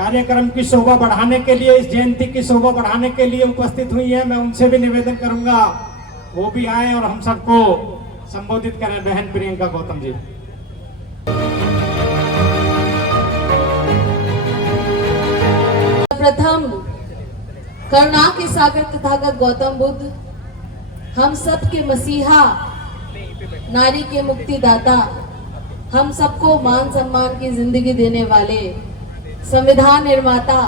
कार्यक्रम की शोभा बढ़ाने के लिए, इस जयंती की शोभा बढ़ाने के लिए उपस्थित हुई है। मैं उनसे भी निवेदन करूंगा वो भी आए और हम सबको संबोधित करें। बहन प्रियंका गौतम जी। प्रथम करुणा के सागर तथागत गौतम बुद्ध, हम सब के मसीहा, नारी के मुक्तिदाता, हम सबको मान सम्मान की जिंदगी देने वाले संविधान निर्माता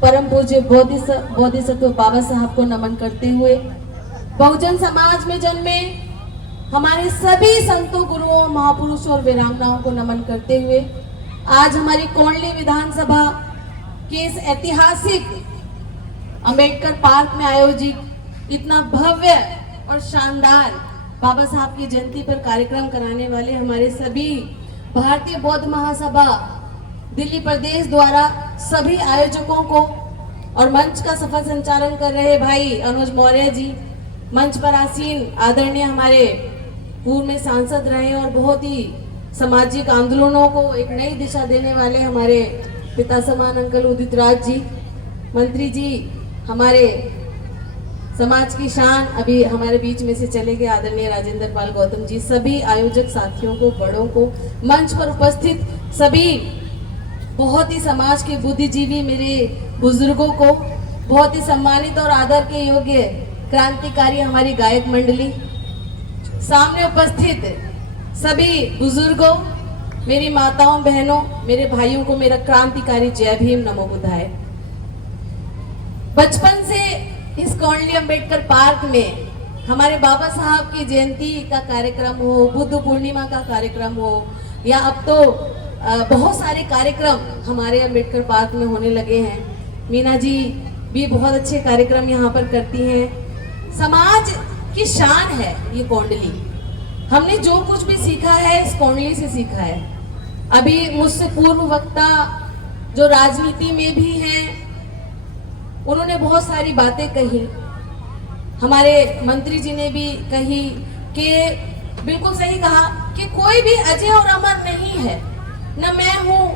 परम पूज्य बोधिसत्व बाबा साहब को नमन करते हुए, बहुजन समाज में जन्मे हमारे सभी संतों, गुरुओं, महापुरुषों और वीरांगनाओं को नमन करते हुए आज हमारी कोंडली विधानसभा के इस ऐतिहासिक अंबेडकर पार्क में आयोजित इतना भव्य और शानदार बाबा साहब की जयंती पर कार्यक्रम कराने वाले हमारे सभी भारतीय बौद्ध महासभा दिल्ली प्रदेश द्वारा सभी आयोजकों को और मंच का सफल संचालन कर रहे भाई अनुज मौर्य जी, मंच पर आसीन आदरणीय हमारे पूर्व में सांसद रहे और बहुत ही सामाजिक आंदोलनों को एक नई दिशा देने वाले हमारे पिता समान अंकल उदित राज जी, मंत्री जी, हमारे समाज की शान अभी हमारे बीच में से चले गए आदरणीय राजेंद्र पाल गौतम जी, सभी आयोजक साथियों को, बड़ों को, मंच पर उपस्थित सभी बहुत ही समाज के बुद्धिजीवी मेरे बुजुर्गों को, बहुत ही सम्मानित और आदर के योग्य क्रांतिकारी हमारी गायक मंडली, सामने उपस्थित सभी बुजुर्गों, मेरी माताओं, बहनों, मेरे भाइयों को मेरा क्रांतिकारी जय भीम, नमो बुद्धाय। बचपन से इस कोंडली अंबेडकर पार्क में हमारे बाबा साहब की जयंती का कार्यक्रम हो, बुद्ध पूर्णिमा का कार्यक्रम हो, या अब तो बहुत सारे कार्यक्रम हमारे अंबेडकर पार्क में होने लगे हैं। मीना जी भी बहुत अच्छे कार्यक्रम यहाँ पर करती हैं। समाज की शान है ये कोंडली। हमने जो कुछ भी सीखा है इस कोंडली से सीखा है। अभी मुझसे पूर्व वक्ता जो राजनीति में भी हैं, उन्होंने बहुत सारी बातें कही। हमारे मंत्री जी ने भी कही कि बिल्कुल सही कहा कि कोई भी अजय और अमर नहीं है। न मैं हूं,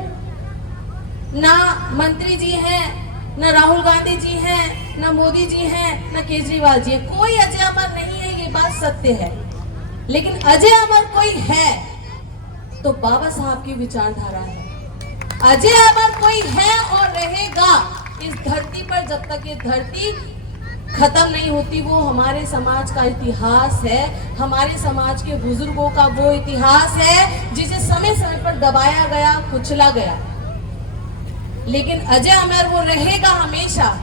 ना मंत्री जी हैं, न राहुल गांधी जी हैं, न मोदी जी हैं, न केजरीवाल जी हैं। कोई अजय अमर नहीं है, ये बात सत्य है। लेकिन अजय अमर कोई है तो बाबा साहब की विचारधारा है। अजय अमर कोई है और रहेगा इस धरती पर जब तक ये धरती खत्म नहीं होती। वो हमारे समाज का इतिहास है, हमारे समाज के बुजुर्गों का वो इतिहास है जिसे समय समय पर दबाया गया, कुचला गया। लेकिन अजय अमर वो रहेगा हमेशा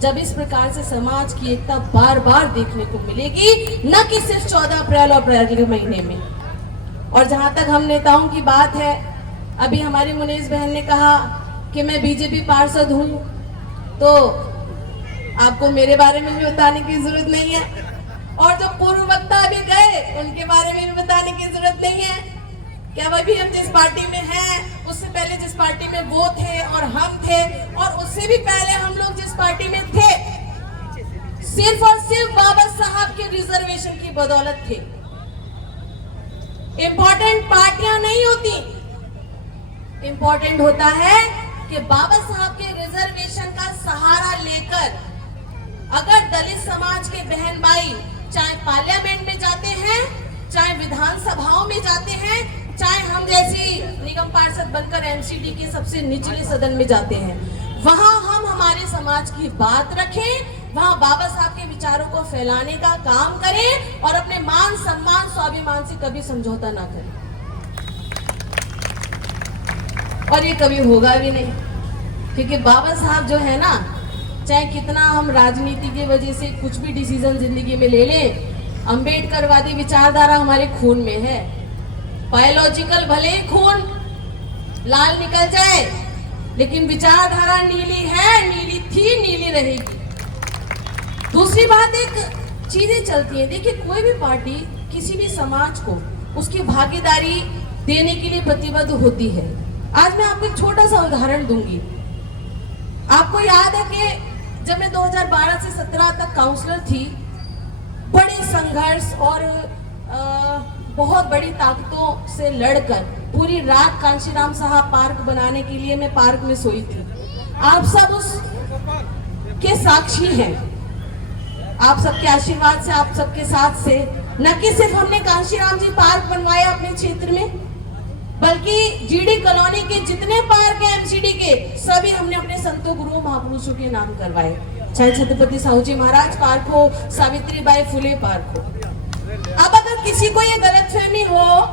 जब इस प्रकार से समाज की एकता बार बार देखने को मिलेगी, न कि सिर्फ 14 अप्रैल और अप्रैल के महीने में। और जहां तक हम नेताओं की बात है, अभी हमारी मुनीस बहन ने कहा कि मैं बीजेपी पार्षद हूं, तो आपको मेरे बारे में भी बताने की जरूरत नहीं है, और जो पूर्व वक्ता अभी गए उनके बारे में भी बताने की जरूरत नहीं है। क्या अभी हम जिस पार्टी में हैं, उससे पहले जिस पार्टी में वो थे और हम थे, और उससे भी पहले हम लोग जिस पार्टी में थे, सिर्फ और सिर्फ बाबा साहब के रिजर्वेशन की बदौलत थे। इंपॉर्टेंट पार्टियां नहीं होती, इंपॉर्टेंट होता है कि बाबा साहब के रिजर्वेशन का सहारा लेकर अगर दलित समाज के बहन भाई चाहे पार्लियामेंट में जाते हैं, चाहे विधानसभाओं में जाते हैं, चाहे हम जैसी निगम पार्षद बनकर एमसीडी के सबसे निचले सदन में जाते हैं, वहां हम हमारे समाज की बात रखें, वहां बाबा साहब के विचारों को फैलाने का काम करें और अपने मान सम्मान स्वाभिमान से कभी समझौता ना करें। और ये कभी होगा भी नहीं, क्योंकि बाबा साहब जो है ना, चाहे कितना हम राजनीति की वजह से कुछ भी डिसीजन जिंदगी में ले लें, अंबेडकरवादी विचारधारा हमारे खून में है। बायोलॉजिकल भले ही खून लाल निकल जाए, लेकिन विचारधारा नीली है, नीली थी, नीली रहेगी। दूसरी बात, एक चीजें चलती है, देखिए कोई भी पार्टी किसी भी समाज को उसकी भागीदारी देने के लिए प्रतिबद्ध होती है। आज मैं आपको एक छोटा सा उदाहरण दूंगी। आपको याद है कि जब मैं 2012 से 17 तक काउंसलर थी, बड़े संघर्ष और बहुत बड़ी ताकतों से लड़कर पूरी रात कांशीराम साहब पार्क बनाने के लिए मैं पार्क में सोई थी। आप सब उस के साक्षी हैं। आप सबके आशीर्वाद से, आप सबके साथ से न कि सिर्फ हमने कांशीराम जी पार्क बनवाया अपने क्षेत्र में, बल्कि जीडी कॉलोनी के जितने पार्क हैं एमसीडी के, सभी हमने अपने संतों गुरुओं महापुरुषों के नाम करवाए। चाहे छत्रपति साहू जी महाराज पार्क हो, सावित्रीबाई फुले पार्क हो। अब अगर किसी को ये गलतफहमी हो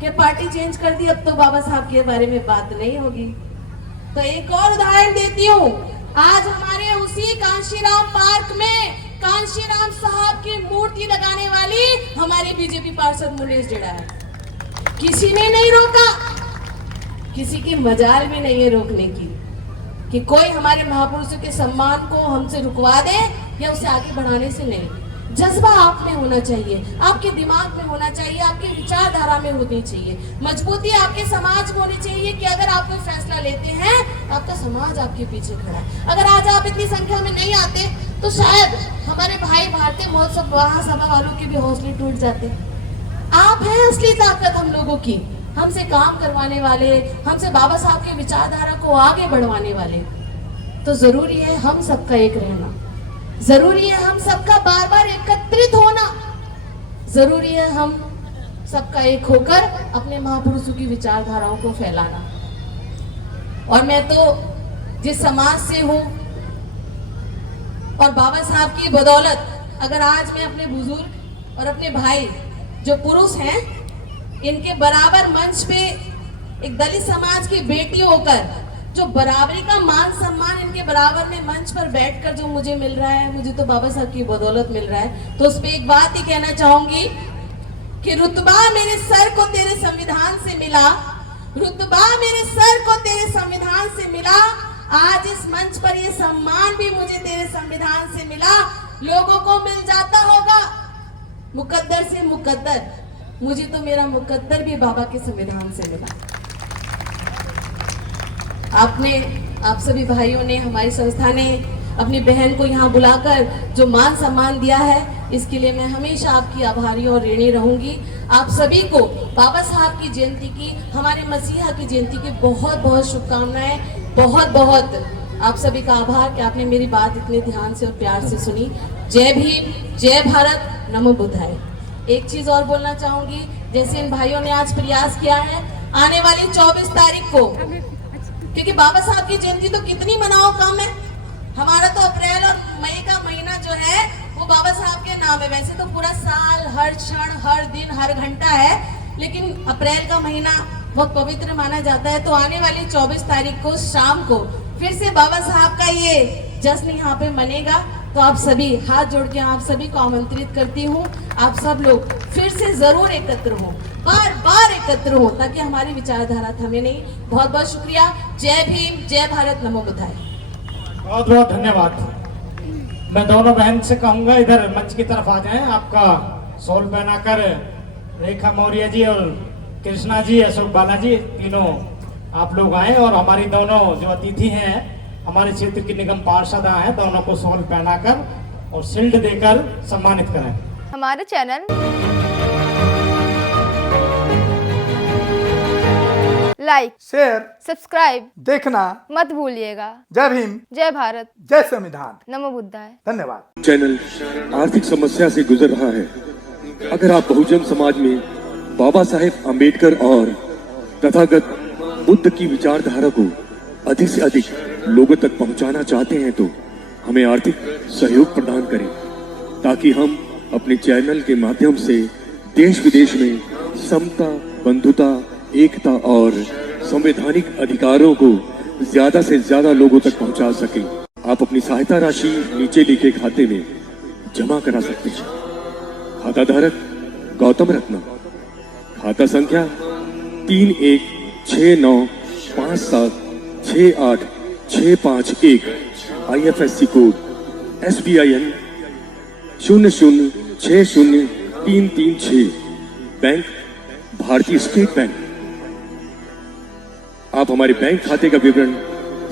कि पार्टी चेंज कर दी, अब तो बाबा साहब के बारे में बात नहीं होगी, तो एक और उदाहरण देती हूँ। आज हमारे उसी कांशीराम पार्क में कांशीराम साहब की मूर्ति लगाने वाली हमारी बीजेपी पार्षद मुनीश जेड़ा है। किसी ने नहीं रोका, किसी की मजाल भी नहीं है रोकने की कि कोई हमारे महापुरुषों के सम्मान को हमसे रुकवा दे या उसे आगे बढ़ाने से नहीं। जज्बा आप में होना चाहिए, आपके दिमाग में होना चाहिए, आपकी विचारधारा में होनी चाहिए, मजबूती आपके समाज में होनी चाहिए कि अगर आप कोई फैसला लेते हैं तो आपका समाज आपके पीछे खड़ा है। अगर आज आप इतनी संख्या में नहीं आते तो शायद हमारे भाई भारतीय महोत्सव महासभा वालों के भी हौसले टूट जाते। आप हैं असली ताकत हम लोगों की, हमसे काम करवाने वाले, हमसे बाबा साहब की विचारधारा को आगे बढ़वाने वाले। तो जरूरी है हम सबका एक रहना, जरूरी है हम सबका बार बार एकत्रित होना, जरूरी है हम सबका एक होकर अपने महापुरुषों की विचारधाराओं को फैलाना। और मैं तो जिस समाज से हूं और बाबा साहब की बदौलत अगर आज मैं अपने बुजुर्ग और अपने भाई जो पुरुष हैं, इनके बराबर मंच पे एक दलित समाज की बेटी होकर जो बराबरी का मान सम्मान इनके बराबर में मंच पर बैठकर जो मुझे मिल रहा है, मुझे तो बाबा साहब की बदौलत मिल रहा है। तो उस पे एक बात ही कहना चाहूंगी कि रुतबा मेरे सर को तेरे संविधान से मिला, रुतबा मेरे सर को तेरे संविधान से मिला। आज इस मंच पर ये सम्मान भी मुझे तेरे संविधान से मिला। लोगों को मिल जाता होगा मुकद्दर से मुकद्दर, मुझे तो मेरा मुकद्दर भी बाबा के संविधान से मिला। आप सभी भाइयों ने, हमारी संस्था ने अपनी बहन को यहाँ बुलाकर जो मान सम्मान दिया है, इसके लिए मैं हमेशा आपकी आभारी और ऋणी रहूंगी। आप सभी को बाबा साहब की जयंती की, हमारे मसीहा की जयंती की बहुत बहुत शुभकामनाएं। बहुत बहुत आप सभी का आभार कि आपने मेरी बात इतने ध्यान से और प्यार से सुनी। जय भीम, जय भारत, नमो बुद्धाय। एक चीज और बोलना चाहूंगी, जैसे इन भाइयों ने आज प्रयास किया है, आने वाली 24 तारीख को, क्योंकि बाबा साहब की जयंती तो कितनी मनाओ कम है, हमारा तो अप्रैल और मई का महीना जो है वो बाबा साहब के नाम है। वैसे तो पूरा साल, हर क्षण, हर दिन, हर घंटा है, लेकिन अप्रैल का महीना बहुत पवित्र माना जाता है। तो आने वाली 24 तारीख को शाम को फिर से बाबा साहब का ये जश्न यहाँ पे मनेगा। तो आप सभी हाथ जोड़ के आप सभी को आमंत्रित करती हूँ, आप सब लोग फिर से जरूर एकत्र हो, बार बार एकत्र हो, ताकि हमारी विचारधारा थमे नहीं। बहुत बहुत शुक्रिया। जय भीम, जय भारत, नमो बुद्धाय। बहुत बहुत धन्यवाद। मैं दोनों बहन से कहूंगा इधर मंच की तरफ आ जाएं। आपका शॉल पहनाकर रेखा मौर्य जी और कृष्णा जी, अशोक बालाजी, तीनों आप लोग आए और हमारी दोनों जो अतिथि हैं, हमारे क्षेत्र की निगम पार्षद हैं, दोनों को शॉल पहनाकर और शील्ड देकर सम्मानित करें। हमारे चैनल लाइक, शेयर, सब्सक्राइब देखना मत भूलिएगा। जय भीम, जय भारत, जय संविधान, नमो बुद्धाय। धन्यवाद। चैनल आर्थिक समस्या से गुजर रहा है। अगर आप बहुजन समाज में बाबा साहेब अम्बेडकर और तथागत बुद्ध की विचारधारा को अधिक से अधिक लोगों तक पहुंचाना चाहते हैं तो हमें आर्थिक सहयोग प्रदान करें, ताकि हम अपने चैनल के माध्यम से देश विदेश में समता, बंधुता, एकता और संवैधानिक अधिकारों को ज्यादा से ज्यादा लोगों तक पहुंचा सकें। आप अपनी सहायता राशि नीचे लिखे खाते में जमा करा सकते हैं। खाता धारक गौतम रत्न, खाता संख्या 3169576865 IFSC कोड SBIN 0060336, बैंक भारतीय स्टेट बैंक। आप हमारे बैंक खाते का विवरण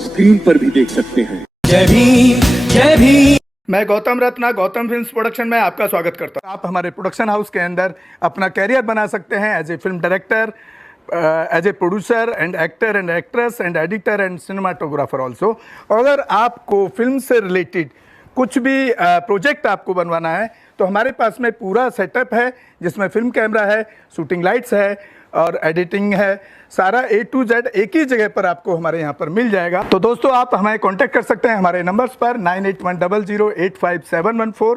स्क्रीन पर भी देख सकते हैं। जय भीम, जय भीम। मैं गौतम रत्ना, गौतम फिल्म्स प्रोडक्शन में आपका स्वागत करता हूं। आप हमारे प्रोडक्शन हाउस के अंदर अपना कैरियर बना सकते हैं as a film director, as a producer and actor and actress and editor and cinematographer also. अगर आपको फिल्म से रिलेटेड कुछ भी प्रोजेक्ट आपको बनवाना है तो हमारे पास में पूरा सेटअप है, जिसमें फिल्म कैमरा है, शूटिंग लाइट्स है और एडिटिंग है। सारा A to Z एक ही जगह पर आपको हमारे यहाँ पर मिल जाएगा। तो दोस्तों आप हमें कांटेक्ट कर सकते हैं हमारे नंबर्स पर 9810085714।